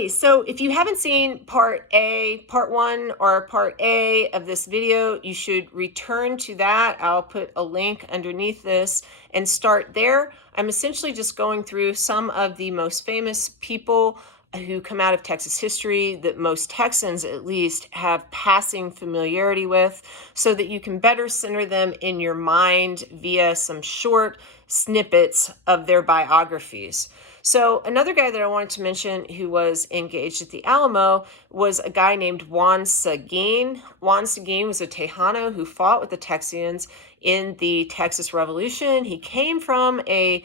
Hi, so if you haven't seen part one or part A of this video, you should return to that. I'll put a link underneath this and start there. I'm essentially just going through some of the most famous people who come out of Texas history that most Texans at least have passing familiarity with, so that you can better center them in your mind via some short snippets of their biographies. So another guy that I wanted to mention who was engaged at the Alamo was a guy named Juan Seguin. Juan Seguin was a Tejano who fought with the Texians in the Texas Revolution. He came from a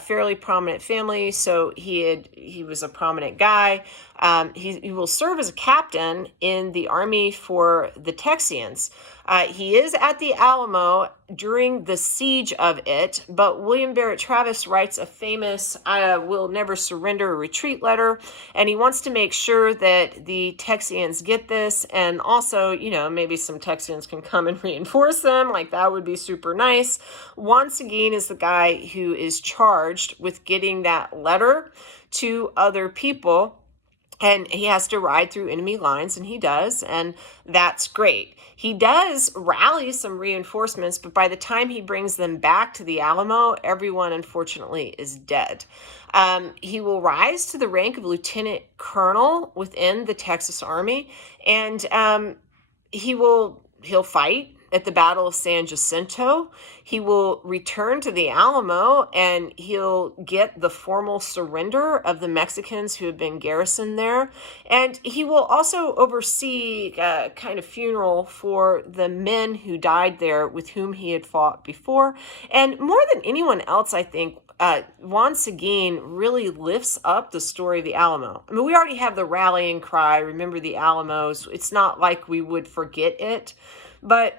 fairly prominent family, so he was a prominent guy. He will serve as a captain in the army for the Texians. He is at the Alamo during the siege of it, but William Barrett Travis writes a famous "Will never surrender" or retreat letter, and he wants to make sure that the Texians get this, and also, maybe some Texians can come and reinforce them. Like, that would be super nice. Juan Seguin is the guy who is charged with getting that letter to other people. And he has to ride through enemy lines, and he does, and that's great. He does rally some reinforcements, but by the time he brings them back to the Alamo, everyone, unfortunately, is dead. He will rise to the rank of lieutenant colonel within the Texas Army, and he'll fight at the Battle of San Jacinto. He will return to the Alamo, and he'll get the formal surrender of the Mexicans who have been garrisoned there. And he will also oversee a kind of funeral for the men who died there with whom he had fought before. And more than anyone else, I think, Juan Seguin really lifts up the story of the Alamo. I mean, we already have the rallying cry, "Remember the Alamos." It's not like we would forget it, but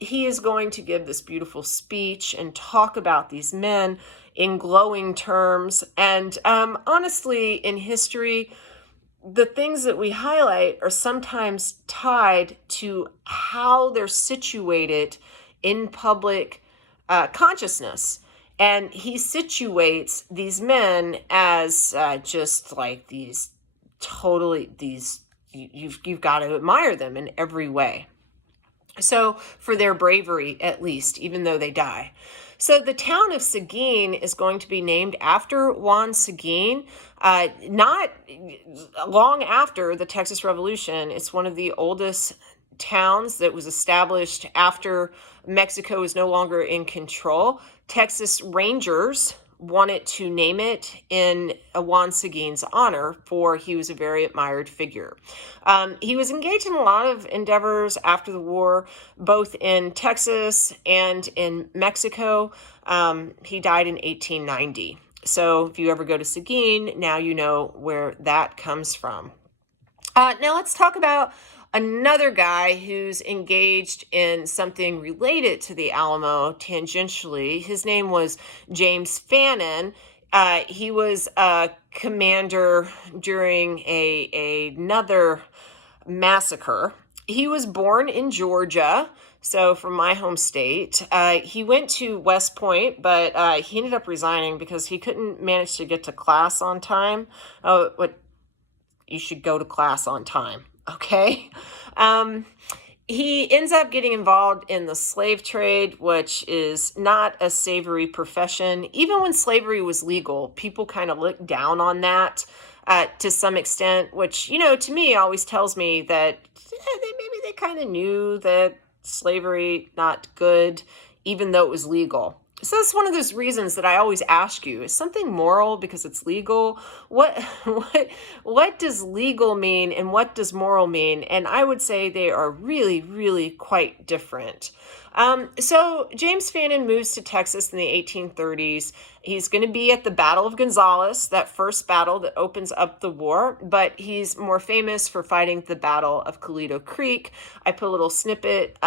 he is going to give this beautiful speech and talk about these men in glowing terms. And honestly, in history, the things that we highlight are sometimes tied to how they're situated in public consciousness. And he situates these men as just like these you've got to admire them in every way. So, for their bravery, at least, even though they die. So the town of Seguin is going to be named after Juan Seguin, not long after the Texas Revolution. It's one of the oldest towns that was established after Mexico was no longer in control. Texas Rangers wanted to name it in Juan Seguin's honor, for he was a very admired figure. He was engaged in a lot of endeavors after the war, both in Texas and in Mexico. He died in 1890. So if you ever go to Seguin, now you know where that comes from. Now let's talk about another guy who's engaged in something related to the Alamo tangentially. His name was James Fannin. He was a commander during another massacre. He was born in Georgia, so from my home state. He went to West Point, but he ended up resigning because he couldn't manage to get to class on time. You should go to class on time. Okay. He ends up getting involved in the slave trade, which is not a savory profession. Even when slavery was legal, people kind of looked down on that to some extent, which, to me always tells me that maybe they kind of knew that slavery not good, even though it was legal. So that's one of those reasons that I always ask you, is something moral because it's legal? What does legal mean and what does moral mean? And I would say they are really, really quite different. So James Fannin moves to Texas in the 1830s. He's going to be at the Battle of Gonzales, that first battle that opens up the war, but he's more famous for fighting the Battle of Colleto Creek. I put a little snippet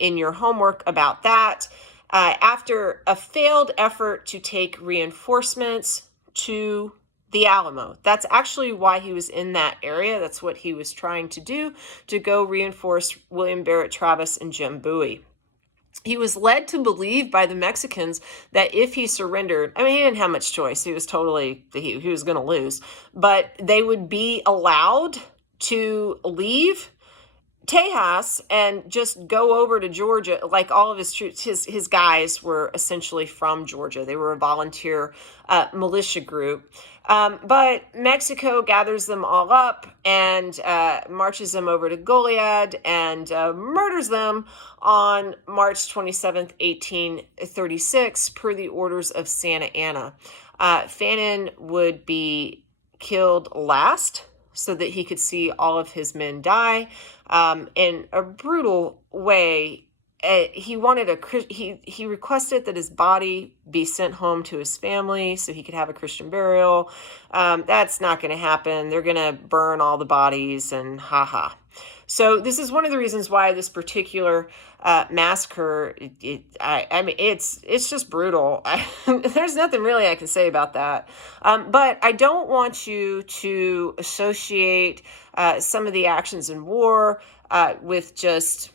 in your homework about that. After a failed effort to take reinforcements to the Alamo. That's actually why he was in that area. That's what he was trying to do, to go reinforce William Barrett Travis and Jim Bowie. He was led to believe by the Mexicans that if he surrendered, I mean, he didn't have much choice. He was totally, he was going to lose, but they would be allowed to leave Tejas and just go over to Georgia. Like all of his troops, his guys were essentially from Georgia. They were a volunteer militia group. But Mexico gathers them all up and marches them over to Goliad and murders them on March 27th, 1836, per the orders of Santa Anna. Fannin would be killed last so that he could see all of his men die in a brutal way. He requested that his body be sent home to his family so he could have a Christian burial. That's not going to happen. They're going to burn all the bodies and haha. So this is one of the reasons why this particular massacre, I mean, it's just brutal. There's nothing really I can say about that. But I don't want you to associate some of the actions in war with just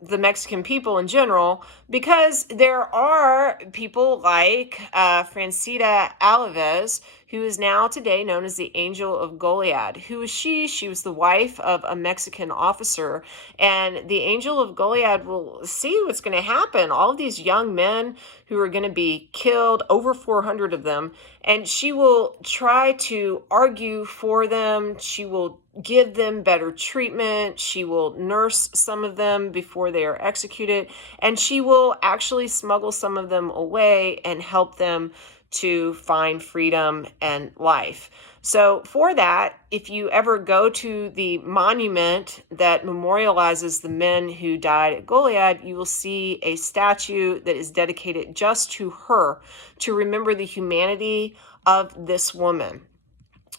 the Mexican people in general, because there are people like Francita Alves, who is now today known as the Angel of Goliad. Who is she? She was the wife of a Mexican officer, and the Angel of Goliad will see what's going to happen. All of these young men who are going to be killed, over 400 of them, and she will try to argue for them. She will give them better treatment. She will nurse some of them before they are executed, and she will actually smuggle some of them away and help them to find freedom and life. So for that, if you ever go to the monument that memorializes the men who died at Goliad, you will see a statue that is dedicated just to her, to remember the humanity of this woman.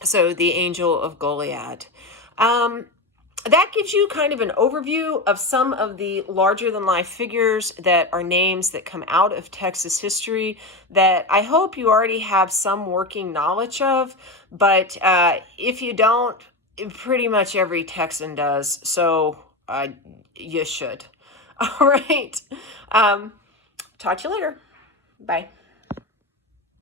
So the Angel of Goliad. That gives you kind of an overview of some of the larger than life figures that are names that come out of Texas history that I hope you already have some working knowledge of. But if you don't, pretty much every Texan does. So you should. All right. Talk to you later. Bye.